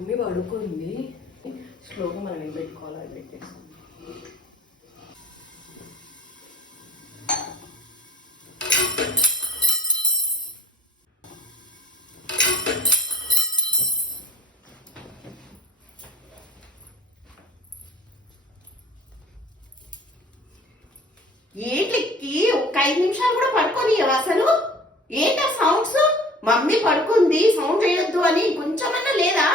Mummy పడుకుంది. స్లోగా మనం ఏం పెట్టుకోవాలో అది పెట్టేస్తాం. ఏంటికి ఒక 5 నిమిషాలు కూడా పడుకోని అసలు ఏంటా సౌండ్స్? మమ్మీ పడుకుంది సౌండ్ చేయొద్దు అని కొంచెమన్నా లేదా?